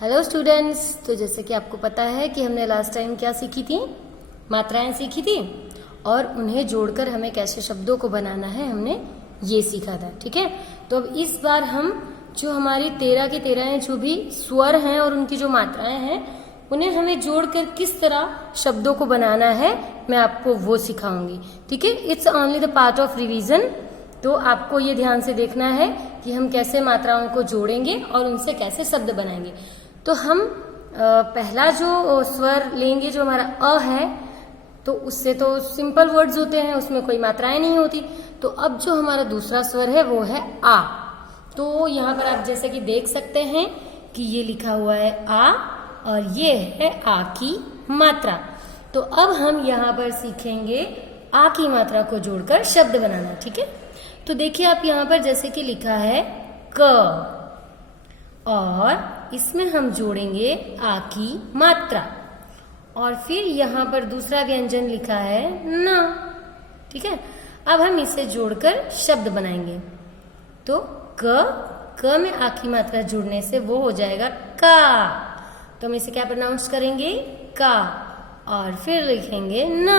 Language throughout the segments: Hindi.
Hello students. तो जैसे कि आपको पता है कि हमने लास्ट टाइम क्या सीखी थी, मात्राएं सीखी थी और उन्हें जोड़कर हमें कैसे शब्दों को बनाना है हमने ये सीखा था। ठीक है, तो अब इस बार हम जो हमारी 13 के 13 जो भी स्वर हैं और उनकी जो मात्राएं हैं उन्हें हमें जोड़कर किस तरह शब्दों को बनाना है मैं आपको वो सिखाऊंगी। ठीक है, it's only the part of revision. तो आपको ये ध्यान से देखना है कि हम कैसे मात्राओं को जोड़ेंगे और उनसे कैसे शब्द बनाएंगे। तो हम पहला जो स्वर लेंगे जो हमारा अ है, तो उससे तो सिंपल वर्ड्स होते हैं, उसमें कोई मात्राएं नहीं होती। तो अब जो हमारा दूसरा स्वर है वो है आ। तो यहाँ पर आप जैसे कि देख सकते हैं कि ये लिखा हुआ है आ और ये है आ की मात्रा। तो अब हम यहाँ पर सीखेंगे आ की मात्रा को जोड़कर शब्द बनाना। ठीक है, तो देखिए आप यहाँ पर जैसे कि लिखा है क और इसमें हम जोड़ेंगे आ की मात्रा और फिर यहाँ पर दूसरा व्यंजन लिखा है न। ठीक है, अब हम इसे जोड़कर शब्द बनाएंगे। तो क में आ की मात्रा जुड़ने से वो हो जाएगा का। तो हम इसे क्या प्रोनाउंस करेंगे का और फिर लिखेंगे न।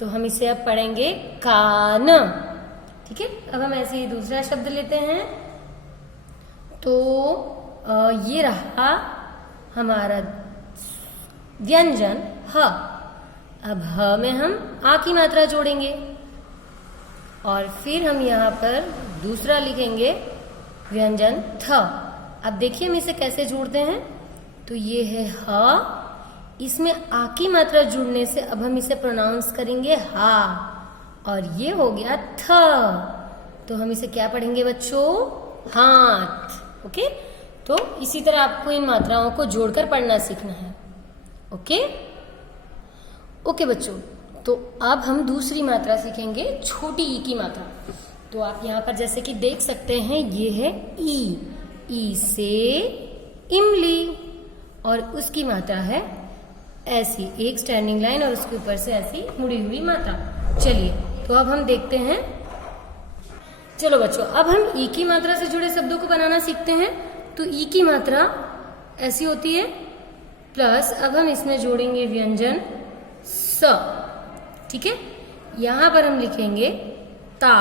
तो हम इसे अब पढ़ेंगे कान। ठीक है, अब हम ऐसे ही दूसरा शब्द लेते हैं। तो ये रहा हमारा व्यंजन ह। अब ह में हम आ की मात्रा जोड़ेंगे और फिर हम यहाँ पर दूसरा लिखेंगे व्यंजन थ। अब देखिए हम इसे कैसे जोड़ते हैं। तो ये है ह, इसमें आ की मात्रा जुड़ने से अब हम इसे प्रोनाउंस करेंगे हा और ये हो गया थ। तो हम इसे क्या पढ़ेंगे बच्चों, हाथ। ओके, तो इसी तरह आपको इन मात्राओं को जोड़कर पढ़ना सीखना है। ओके बच्चों, तो अब हम दूसरी मात्रा सीखेंगे, छोटी ई की मात्रा। तो आप यहाँ पर जैसे कि देख सकते हैं ये है ई से इमली और उसकी मात्रा है ऐसी एक स्टैंडिंग लाइन और उसके ऊपर से ऐसी मुड़ी हुई मात्रा। चलिए तो अब हम देखते हैं। चलो बच्चों, अब हम ई की मात्रा से जुड़े शब्दों को बनाना सीखते हैं। तो ई की मात्रा ऐसी होती है प्लस अब हम इसमें जोड़ेंगे व्यंजन स। ठीक है, यहां पर हम लिखेंगे ता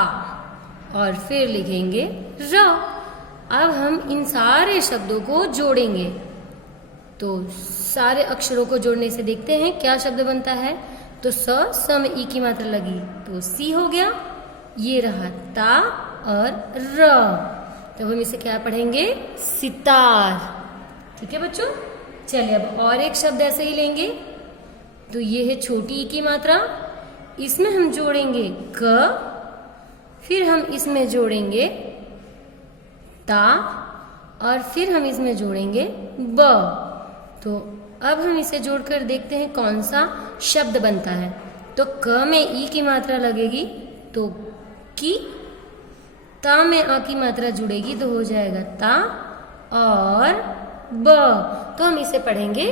और फिर लिखेंगे र। अब हम इन सारे शब्दों को जोड़ेंगे। तो सारे अक्षरों को जोड़ने से देखते हैं क्या शब्द बनता है। तो स में ई की मात्रा लगी तो सी हो गया, ये रहा ता और र। तो हम इसे क्या पढ़ेंगे, सितार। ठीक है बच्चों, चलिए अब और एक शब्द ऐसे ही लेंगे। तो ये है छोटी ई की मात्रा, इसमें हम जोड़ेंगे क, फिर हम इसमें जोड़ेंगे ता और फिर हम इसमें जोड़ेंगे ब। तो अब हम इसे जोड़कर देखते हैं कौन सा शब्द बनता है। तो क में ई की मात्रा लगेगी तो की, ता में आ की मात्रा जुड़ेगी तो हो जाएगा ता और ब। तो हम इसे पढ़ेंगे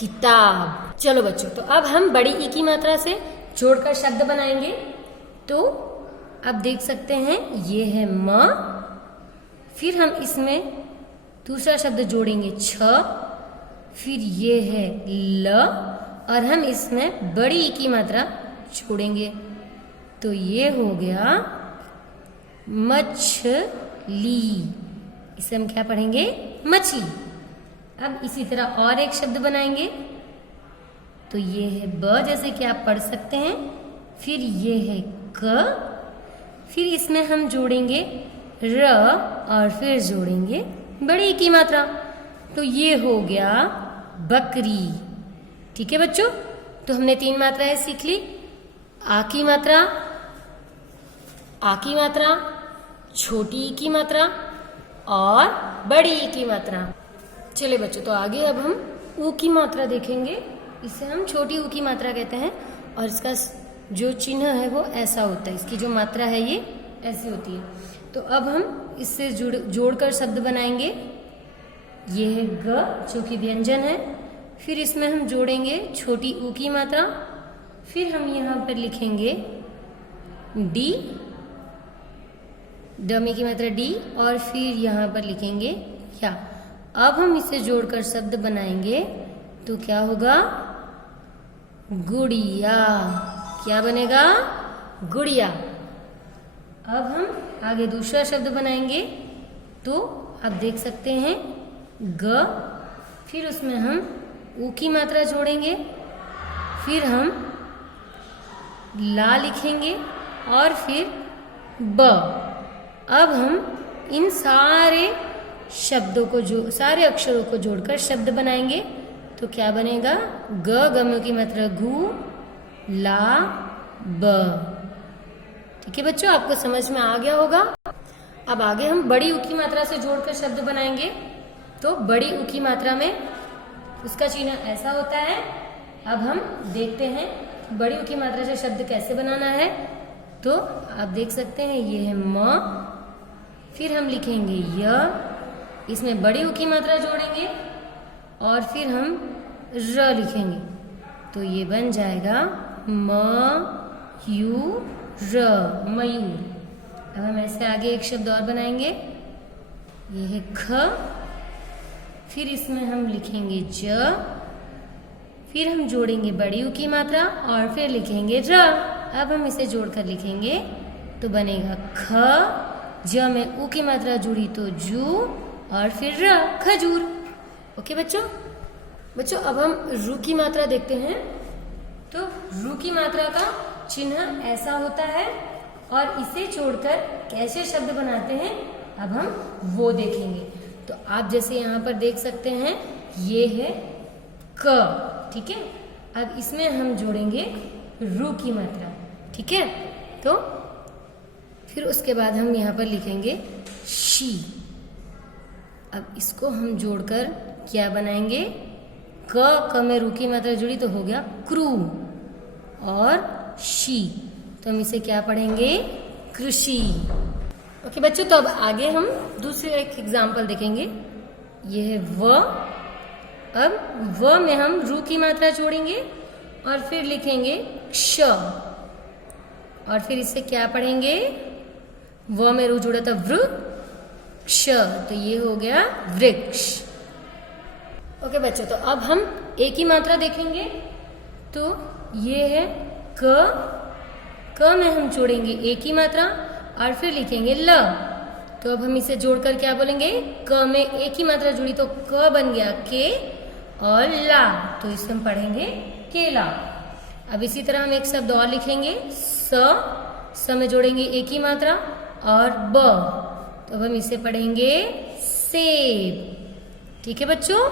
किताब। चलो बच्चों, तो अब हम बड़ी ई की मात्रा से जोड़कर शब्द बनाएंगे। तो अब देख सकते हैं ये है म, फिर हम इसमें दूसरा शब्द जोड़ेंगे छ, फिर ये है ल और हम इसमें बड़ी ई की मात्रा जोड़ेंगे। तो ये हो गया मछली। इसे हम क्या पढ़ेंगे, मछली। अब इसी तरह और एक शब्द बनाएंगे। तो ये है ब जैसे कि आप पढ़ सकते हैं, फिर ये है क, फिर इसमें हम जोड़ेंगे र और फिर जोड़ेंगे बड़ी की मात्रा। तो ये हो गया बकरी। ठीक है बच्चों, तो हमने 3 मात्राएं सीख ली, आ की मात्रा, छोटी ई की मात्रा और बड़ी ई की मात्रा। चलिए बच्चों, तो आगे अब हम ऊ की मात्रा देखेंगे। इसे हम छोटी ऊ की मात्रा कहते हैं और इसका जो चिन्ह है वो ऐसा होता है, इसकी जो मात्रा है ये ऐसी होती है। तो अब हम इससे जोड़कर शब्द बनाएंगे। ये है ग जो कि व्यंजन है, फिर इसमें हम जोड़ेंगे छोटी ऊ की मात्रा, फिर हम यहाँ पर लिखेंगे डी, डमी की मात्रा डी और फिर यहाँ पर लिखेंगे या। अब हम इसे जोड़कर शब्द बनाएंगे तो क्या होगा? गुड़िया। क्या बनेगा? गुड़िया। अब हम आगे दूसरा शब्द बनाएंगे तो आप देख सकते हैं ग, फिर उसमें हम ऊ की मात्रा जोड़ेंगे, फिर हम ला लिखेंगे और फिर ब। अब हम इन सारे शब्दों को सारे अक्षरों को जोड़कर शब्द बनाएंगे तो क्या बनेगा? ग, गमों की मात्रा गु, ला, ब। ठीक है बच्चों, आपको समझ में आ गया होगा। अब आगे हम बड़ी ऊ की मात्रा से जोड़कर शब्द बनाएंगे तो बड़ी ऊ की मात्रा में उसका चिन्ह ऐसा होता है। अब हम देखते हैं बड़ी ऊ की मात्रा से शब्द कैसे बनाना है। तो आप देख सकते हैं ये है म, फिर हम लिखेंगे य, इसमें बड़ी ऊ की मात्रा जोड़ेंगे और फिर हम र लिखेंगे तो ये बन जाएगा म यू र, मयूर। अब हम ऐसे आगे एक शब्द और बनाएंगे, ये है ख, फिर इसमें हम लिखेंगे ज, फिर हम जोड़ेंगे बड़ी ऊ की मात्रा और फिर लिखेंगे र। अब हम इसे जोड़कर लिखेंगे तो बनेगा ख, ज में ऊ की मात्रा जुड़ी तो जू और फिर र, खजूर। ओके बच्चों अब हम रू की मात्रा देखते हैं। तो रू की मात्रा का चिन्ह ऐसा होता है और इसे छोड़कर कैसे शब्द बनाते हैं अब हम वो देखेंगे। तो आप जैसे यहाँ पर देख सकते हैं ये है क, ठीक है। अब इसमें हम जोड़ेंगे रू की मात्रा, ठीक है। तो फिर उसके बाद हम यहाँ पर लिखेंगे शी। अब इसको हम जोड़कर क्या बनाएंगे? क में रू की मात्रा जुड़ी तो हो गया क्रू और शी, तो हम इसे क्या पढ़ेंगे? कृषि। ओके बच्चों, तो अब आगे हम दूसरे एक एग्जाम्पल देखेंगे। ये है व। अब व में हम रू की मात्रा जोड़ेंगे और फिर लिखेंगे क्ष और फिर इसे क्या पढ़ेंगे? व में रू जुड़ा था वृ, क्ष, तो ये हो गया वृक्ष। ओके बच्चों, तो अब हम एक ही मात्रा देखेंगे। तो ये है क में हम जोड़ेंगे एक ही मात्रा और फिर लिखेंगे ल। तो अब हम इसे जोड़कर क्या बोलेंगे? क में एक ही मात्रा जुड़ी तो क बन गया के और ला, तो इसे हम पढ़ेंगे केला। अब इसी तरह हम एक शब्द और लिखेंगे स में जोड़ेंगे एक ही मात्रा और ब, तो अब हम इसे पढ़ेंगे सेब। ठीक है बच्चों,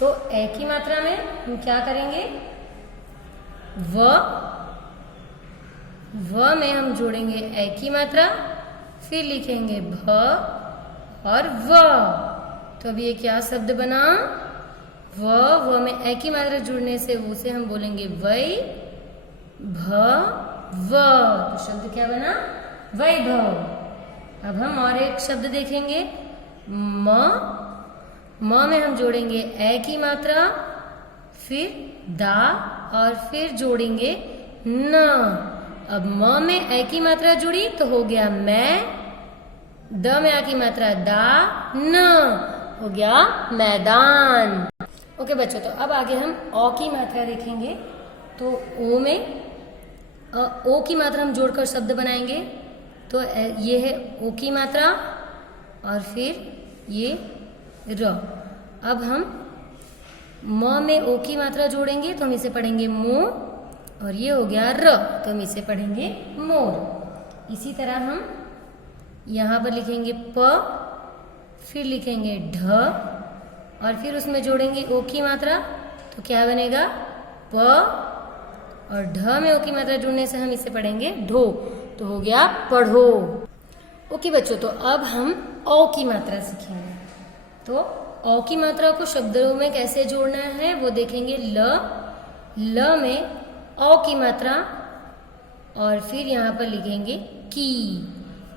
तो एक ही मात्रा में हम क्या करेंगे? व में हम जोड़ेंगे एक ही मात्रा, फिर लिखेंगे भ और व, तो अब ये क्या शब्द बना? व में एक ही मात्रा जुड़ने से उसे हम बोलेंगे वै भ व, तो शब्द क्या बना? वैभव। अब हम और एक शब्द देखेंगे म में हम जोड़ेंगे एक ही मात्रा, फिर दा और फिर जोड़ेंगे न। अब म में एक ही मात्रा जुड़ी तो हो गया मैं, द में एक ही मात्रा दा, न हो गया मैदान। ओके बच्चों, तो अब आगे हम ओ की मात्रा देखेंगे। तो ओ में ओ की मात्रा हम जोड़कर शब्द बनाएंगे। तो ये है ओ की मात्रा और फिर ये र। अब हम म में ओ की मात्रा जोड़ेंगे तो हम इसे पढ़ेंगे मो और ये हो गया र, तो हम इसे पढ़ेंगे मोर। इसी तरह हम यहाँ पर लिखेंगे प, फिर लिखेंगे ढ और फिर उसमें जोड़ेंगे ओ की मात्रा, तो क्या बनेगा? प और ढ में ओ की मात्रा जुड़ने से हम इसे पढ़ेंगे ढो, तो हो गया पढ़ो। ओके बच्चों, तो अब हम ओ की मात्रा सीखेंगे। तो ओ की मात्रा को शब्दों में कैसे जोड़ना है वो देखेंगे। ल में ओ की मात्रा और फिर यहाँ पर लिखेंगे की।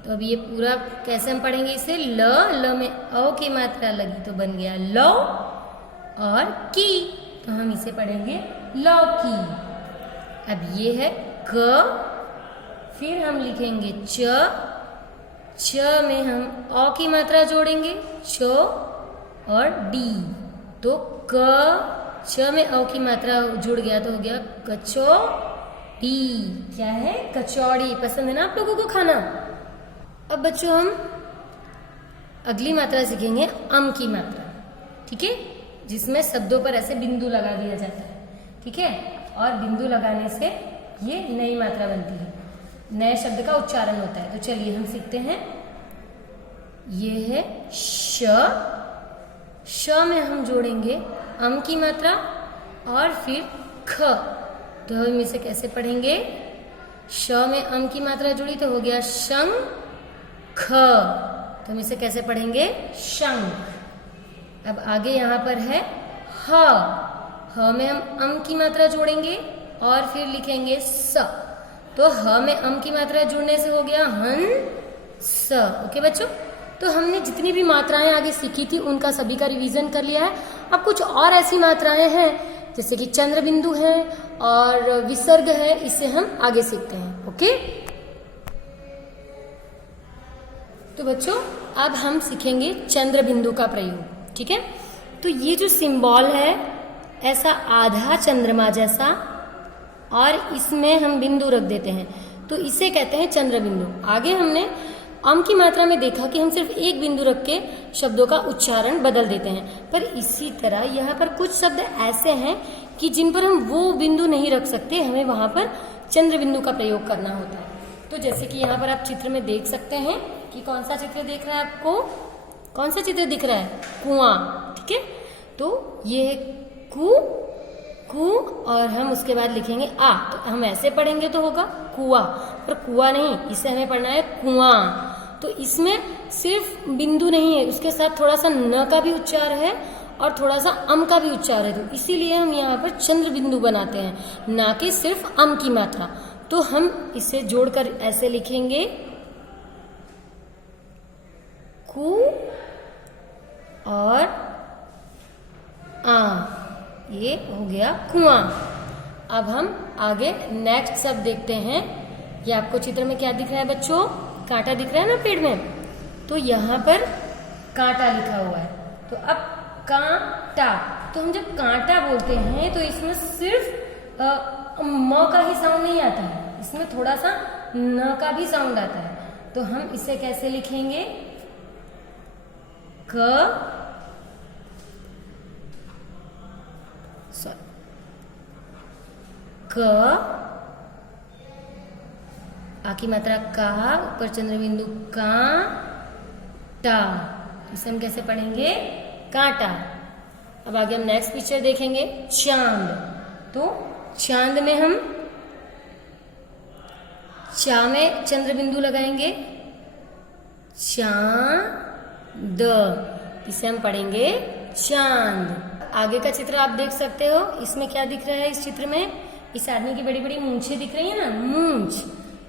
तो अब ये पूरा कैसे हम पढ़ेंगे इसे? ल में ओ की मात्रा लगी तो बन गया लो और की, तो हम इसे पढ़ेंगे लौकी। अब ये है क, फिर हम लिखेंगे च, च में हम अ की मात्रा जोड़ेंगे, च और डी। तो क च में अ की मात्रा जुड़ गया तो हो गया कचौड़ी। क्या है? कचौड़ी। पसंद है ना आप लोगों को खाना? अब बच्चों हम अगली मात्रा सीखेंगे अम की मात्रा, ठीक है, जिसमें शब्दों पर ऐसे बिंदु लगा दिया जाता है, ठीक है, और बिंदु लगाने से ये नई मात्रा बनती है, नए शब्द का उच्चारण होता है। तो चलिए हम सीखते हैं। ये है श, श में हम जोड़ेंगे अम की मात्रा और फिर ख। तो हम इसे कैसे पढ़ेंगे? श में अम की मात्रा जुड़ी तो हो गया शंख। तो हम इसे कैसे पढ़ेंगे? शंख। अब आगे यहाँ पर है ह, ह में हम अम की मात्रा जोड़ेंगे और फिर लिखेंगे स। तो ह में अम की मात्रा जुड़ने से हो गया हंस। ओके बच्चों, तो हमने जितनी भी मात्राएं आगे सीखी थी उनका सभी का रिवीजन कर लिया है। अब कुछ और ऐसी मात्राएं हैं जैसे कि चंद्र बिंदु है और विसर्ग है, इसे हम आगे सीखते हैं। ओके, तो बच्चों अब हम सीखेंगे चंद्र बिंदु का प्रयोग, ठीक है। तो ये जो सिंबल है ऐसा आधा चंद्रमा जैसा, और इसमें हम बिंदु रख देते हैं, तो इसे कहते हैं चंद्र बिंदु। आगे हमने अम की मात्रा में देखा कि हम सिर्फ एक बिंदु रख के शब्दों का उच्चारण बदल देते हैं, पर इसी तरह यहाँ पर कुछ शब्द ऐसे हैं कि जिन पर हम वो बिंदु नहीं रख सकते, हमें वहां पर चंद्र बिंदु का प्रयोग करना होता है। तो जैसे कि यहाँ पर आप चित्र में देख सकते हैं कि कौन सा चित्र दिख रहा है आपको? कौन सा चित्र दिख रहा है? कुआं, ठीक है। तो ये है कु, और हम उसके बाद लिखेंगे आ। तो हम ऐसे पढ़ेंगे तो होगा कुआ, पर कुआ नहीं, इसे हमें पढ़ना है कुआं। तो इसमें सिर्फ बिंदु नहीं है, उसके साथ थोड़ा सा न का भी उच्चार है और थोड़ा सा अम का भी उच्चार है। तो इसीलिए हम यहाँ पर चंद्र बिंदु बनाते हैं, ना कि सिर्फ अम की मात्रा। तो हम इसे जोड़कर ऐसे लिखेंगे कु और आ, ये हो गया कुआं। अब हम आगे नेक्स्ट शब्द देखते हैं। ये आपको चित्र में क्या दिख रहा है बच्चों? कांटा दिख रहा है ना पेड़ में, तो यहाँ पर कांटा लिखा हुआ है। तो अब कांटा, तो हम जब कांटा बोलते हैं तो इसमें सिर्फ म का ही साउंड नहीं आता है, इसमें थोड़ा सा न का भी साउंड आता है। तो हम इसे कैसे लिखेंगे? क, आ की मात्रा का, ऊपर चंद्र बिंदु का, टा। इसे हम कैसे पढ़ेंगे? कांटा। अब आगे हम नेक्स्ट पिक्चर देखेंगे चांद। तो चांद में हम चा में चंद्र बिंदु लगाएंगे, चांद, इसे हम पढ़ेंगे चांद। आगे का चित्र आप देख सकते हो, इसमें क्या दिख रहा है? इस चित्र में इस आदमी की बड़ी बड़ी मूंछें दिख रही है ना, मूंछ।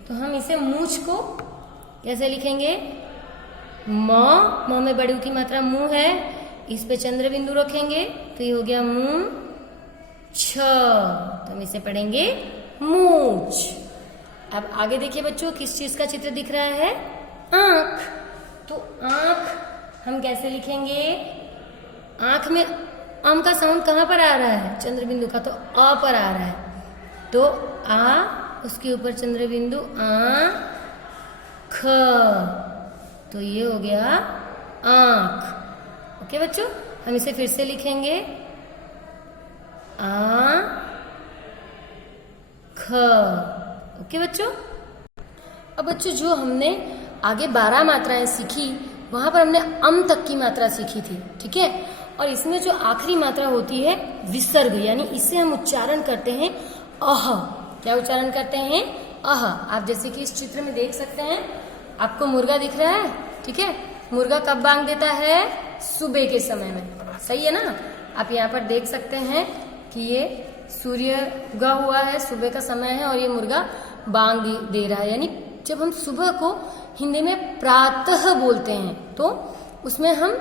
तो हम इसे मूंछ को कैसे लिखेंगे? म में बड़ी की मात्रा मुंह है, इस पे चंद्र बिंदु रखेंगे तो ये हो गया मुंह छ। तो हम इसे पढ़ेंगे मूंछ। अब आगे देखिए बच्चों, किस चीज का चित्र दिख रहा है? आंख। तो आंख हम कैसे लिखेंगे? आंख में अम का साउंड कहाँ पर आ रहा है? चंद्र बिंदु का, तो अ पर आ रहा है। तो आ, उसके ऊपर चंद्र बिंदु आंख, तो ये हो गया आंख। ओके बच्चों, हम इसे फिर से लिखेंगे आंख। ओके बच्चों। अब बच्चों जो हमने आगे 12 मात्राएं सीखी, वहां पर हमने अम तक की मात्रा सीखी थी, ठीक है। और इसमें जो आखिरी मात्रा होती है विसर्ग, यानी इसे हम उच्चारण करते हैं अह। क्या उच्चारण करते हैं? अह। आप जैसे कि इस चित्र में देख सकते हैं, आपको मुर्गा दिख रहा है, ठीक है। मुर्गा कब बांग देता है? सुबह के समय में, सही है ना। आप यहाँ पर देख सकते हैं कि ये सूर्य उगा हुआ है, सुबह का समय है और ये मुर्गा बांग दे रहा है। यानी जब हम सुबह को हिंदी में प्रातः बोलते हैं तो उसमें हम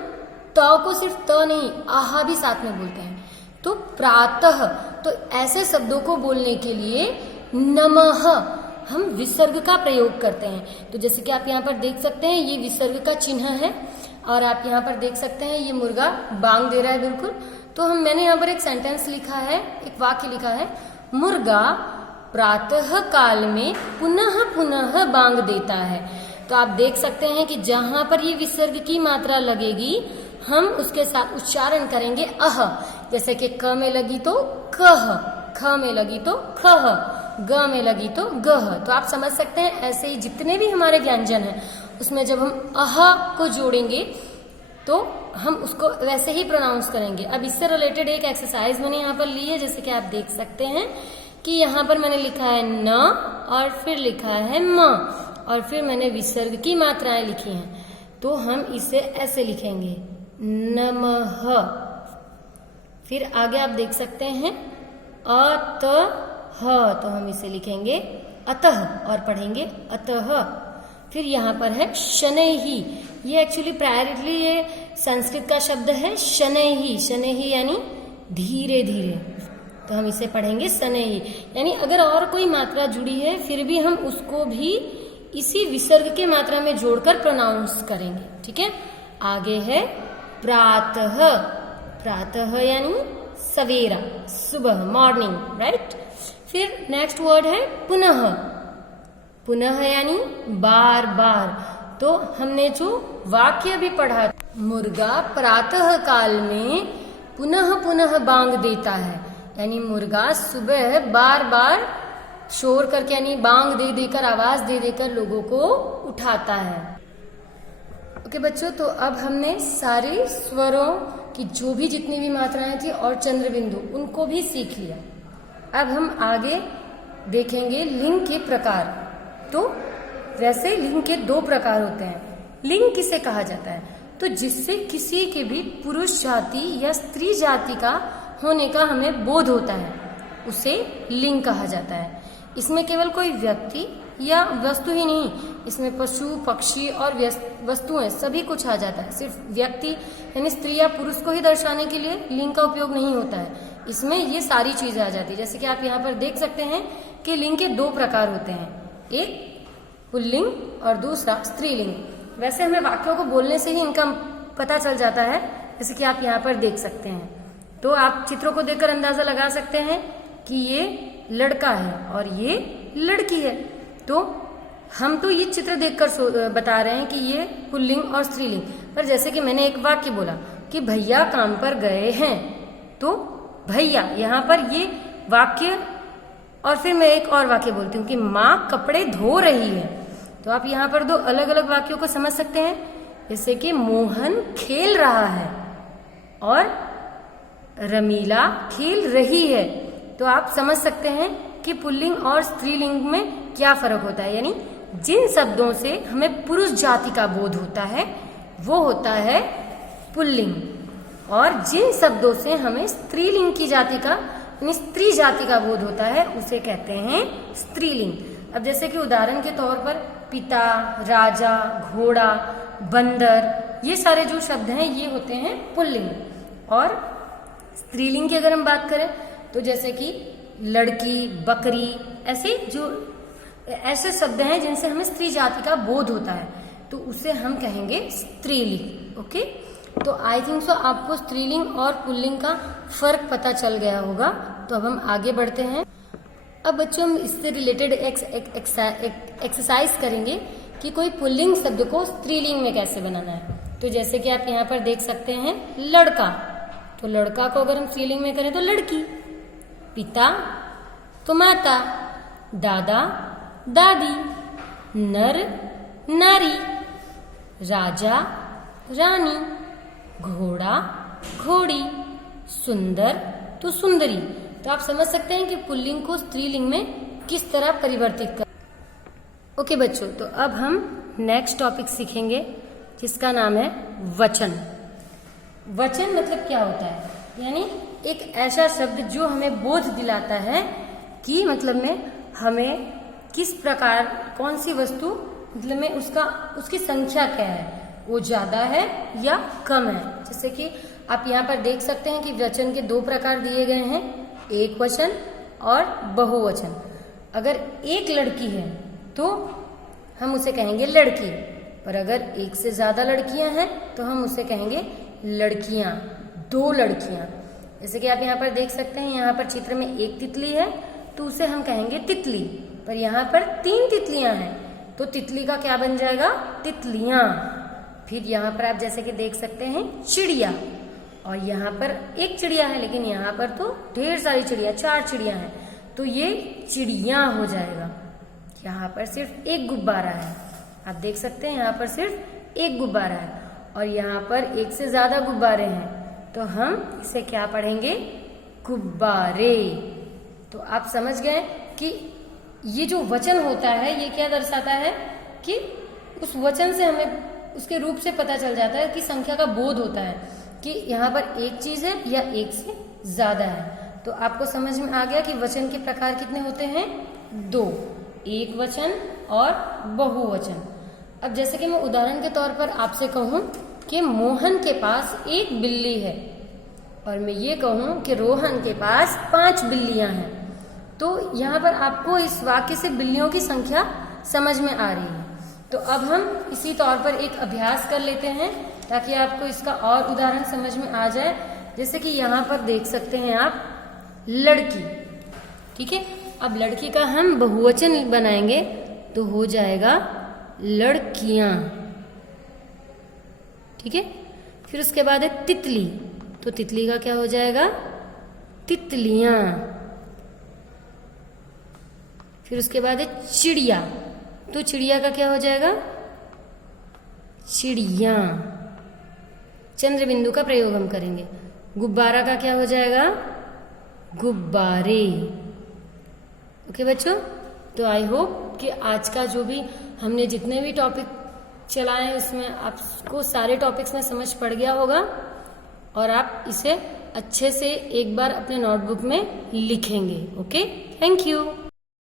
त को सिर्फ त नहीं, आहा भी साथ में बोलते हैं। तो प्रातः, तो ऐसे शब्दों को बोलने के लिए नमः, हम विसर्ग का प्रयोग करते हैं। तो जैसे कि आप यहाँ पर देख सकते हैं ये विसर्ग का चिन्ह है और आप यहाँ पर देख सकते हैं ये मुर्गा बांग दे रहा है बिल्कुल। तो मैंने यहाँ पर एक सेंटेंस लिखा है, एक वाक्य लिखा है, मुर्गा प्रातः काल में पुनः पुनः बांग देता है। तो आप देख सकते हैं कि जहां पर ये विसर्ग की मात्रा लगेगी हम उसके साथ उच्चारण करेंगे अह। जैसे कि क में लगी तो कह, ख में लगी तो खह, ग में लगी तो गह। तो आप समझ सकते हैं ऐसे ही जितने भी हमारे व्यंजन हैं उसमें जब हम अह को जोड़ेंगे तो हम उसको वैसे ही प्रोनाउंस करेंगे। अब इससे रिलेटेड एक एक्सरसाइज मैंने यहाँ पर ली है, जैसे कि आप देख सकते हैं कि यहाँ पर मैंने लिखा है न और फिर लिखा है म और फिर मैंने विसर्ग की मात्राएं लिखी हैं। तो हम इसे ऐसे लिखेंगे नमः। फिर आगे आप देख सकते हैं अतः, तो हम इसे लिखेंगे अतः और पढ़ेंगे अतः। फिर यहाँ पर है शनैहि, ये एक्चुअली प्रायरिटली ये संस्कृत का शब्द है शनैहि, शनैहि यानी धीरे धीरे। तो हम इसे पढ़ेंगे शनैहि, यानी अगर और कोई मात्रा जुड़ी है फिर भी हम उसको भी इसी विसर्ग के मात्रा में जोड़कर प्रोनाउंस करेंगे। ठीक है, आगे है प्रातः, प्रातः यानी सवेरा, सुबह, मॉर्निंग, राइट। फिर नेक्स्ट वर्ड है पुनः, पुनः यानी बार बार। तो हमने जो वाक्य भी पढ़ा, मुर्गा प्रातः काल में पुनः पुनः बांग देता है, यानी मुर्गा सुबह बार बार शोर करके यानी बांग दे देकर, आवाज दे देकर लोगों को उठाता है। ओके बच्चों, तो अब हमने सारे स्वरों की जो भी जितनी भी मात्राएं थी और चंद्र बिंदु उनको भी सीख लिया। अब हम आगे देखेंगे लिंग के प्रकार। तो वैसे लिंग के दो प्रकार होते हैं। लिंग किसे कहा जाता है? तो जिससे किसी के भी पुरुष जाति या स्त्री जाति का होने का हमें बोध होता है उसे लिंग कहा जाता है। इसमें केवल कोई व्यक्ति या वस्तु ही नहीं, इसमें पशु, पक्षी और वस्तुएं सभी कुछ आ जाता है। सिर्फ व्यक्ति यानी स्त्री या पुरुष को ही दर्शाने के लिए लिंग का उपयोग नहीं होता है, इसमें ये सारी चीजें आ जाती है। जैसे कि आप यहाँ पर देख सकते हैं कि लिंग के दो प्रकार होते हैं, एक पुल्लिंग और दूसरा स्त्रीलिंग। वैसे हमें वाक्यों को बोलने से ही इनका पता चल जाता है, जैसे कि आप यहाँ पर देख सकते हैं। तो आप चित्रों को देखकर अंदाजा लगा सकते हैं कि ये लड़का है और ये लड़की है। तो हम तो ये चित्र देखकर बता रहे हैं कि ये पुल्लिंग और स्त्रीलिंग। पर जैसे कि मैंने एक वाक्य बोला कि भैया काम पर गए हैं, तो भैया यहाँ पर ये वाक्य, और फिर मैं एक और वाक्य बोलती हूँ कि माँ कपड़े धो रही है। तो आप यहाँ पर दो अलग अलग वाक्यों को समझ सकते हैं, जैसे कि मोहन खेल रहा है और रमीला खेल रही है। तो आप समझ सकते हैं कि पुल्लिंग और स्त्रीलिंग में क्या फर्क होता है। यानी जिन शब्दों से हमें पुरुष जाति का बोध होता है वो होता है पुल्लिंग, और जिन शब्दों से हमें स्त्रीलिंग की जाति का यानी स्त्री जाति का बोध होता है उसे कहते हैं स्त्रीलिंग। अब जैसे कि उदाहरण के तौर पर पिता, राजा, घोड़ा, बंदर, ये सारे जो शब्द हैं ये होते हैं पुल्लिंग। और स्त्रीलिंग की अगर हम बात करें तो जैसे कि लड़की, बकरी, ऐसे शब्द हैं जिनसे हमें स्त्री जाति का बोध होता है, तो उसे हम कहेंगे स्त्रीलिंग। ओके, तो आई थिंक सो आपको स्त्रीलिंग और पुल्लिंग का फर्क पता चल गया होगा। तो अब हम आगे बढ़ते हैं। अब बच्चों हम इससे रिलेटेड एक्सरसाइज करेंगे कि कोई पुल्लिंग शब्द को स्त्रीलिंग में कैसे बनाना है। तो जैसे कि आप यहाँ पर देख सकते हैं लड़का, तो लड़का को अगर हम स्त्रीलिंग में करें तो लड़की, पिता तो माता, दादा दादी, नर नारी, राजा रानी, घोड़ा घोड़ी, सुंदर तो सुंदरी। तो आप समझ सकते हैं कि पुल्लिंग को स्त्रीलिंग में किस तरह परिवर्तित कर। ओके बच्चों, तो अब हम नेक्स्ट टॉपिक सीखेंगे जिसका नाम है वचन। वचन मतलब क्या होता है? यानी एक ऐसा शब्द जो हमें बोध दिलाता है कि मतलब में हमें किस प्रकार कौन सी वस्तु मतलब में उसकी संख्या क्या है, वो ज्यादा है या कम है। जैसे कि आप यहाँ पर देख सकते हैं कि वचन के दो प्रकार दिए गए हैं, एक वचन और बहुवचन। अगर एक लड़की है तो हम उसे कहेंगे लड़की, पर अगर एक से ज्यादा लड़कियां हैं तो हम उसे कहेंगे लड़कियां, दो लड़कियां। जैसे कि आप यहाँ पर देख सकते हैं, यहाँ पर चित्र में एक तितली है तो उसे हम कहेंगे तितली, पर यहाँ पर 3 तितलियां हैं तो तितली का क्या बन जाएगा, तितलियां। फिर यहाँ पर आप जैसे कि देख सकते हैं चिड़िया, और यहाँ पर एक चिड़िया है लेकिन यहाँ पर तो ढेर सारी चिड़िया, 4 चिड़िया हैं तो ये चिड़िया हो जाएगा। यहाँ पर सिर्फ एक गुब्बारा है, आप देख सकते हैं यहाँ पर सिर्फ एक गुब्बारा है, और यहाँ पर एक से ज्यादा गुब्बारे हैं तो हम इसे क्या पढ़ेंगे, गुब्बारे। तो आप समझ गए कि ये जो वचन होता है ये क्या दर्शाता है कि उस वचन से हमें उसके रूप से पता चल जाता है कि संख्या का बोध होता है कि यहाँ पर एक चीज है या एक से ज्यादा है। तो आपको समझ में आ गया कि वचन के प्रकार कितने होते हैं, 2, एक वचन और बहुवचन। अब जैसे कि मैं उदाहरण के तौर पर आपसे कहूं कि मोहन के पास एक बिल्ली है, और मैं ये कहूं कि रोहन के पास 5 बिल्लियां हैं, तो यहाँ पर आपको इस वाक्य से बिल्लियों की संख्या समझ में आ रही है। तो अब हम इसी तौर पर एक अभ्यास कर लेते हैं ताकि आपको इसका और उदाहरण समझ में आ जाए। जैसे कि यहाँ पर देख सकते हैं आप लड़की, ठीक है। अब लड़की का हम बहुवचन बनाएंगे तो हो जाएगा लड़कियां, ठीक है। फिर उसके बाद है तितली, तो तितली का क्या हो जाएगा, तितलियां। फिर उसके बाद है चिड़िया, तो चिड़िया का क्या हो जाएगा, चिड़िया। चंद्र बिंदु का प्रयोग हम करेंगे। गुब्बारा का क्या हो जाएगा, गुब्बारे। ओके बच्चों, तो आई होप कि आज का जो भी हमने जितने भी टॉपिक चलाए उसमें आपको सारे टॉपिक्स में समझ पड़ गया होगा, और आप इसे अच्छे से एक बार अपने नोटबुक में लिखेंगे। Okay, thank you.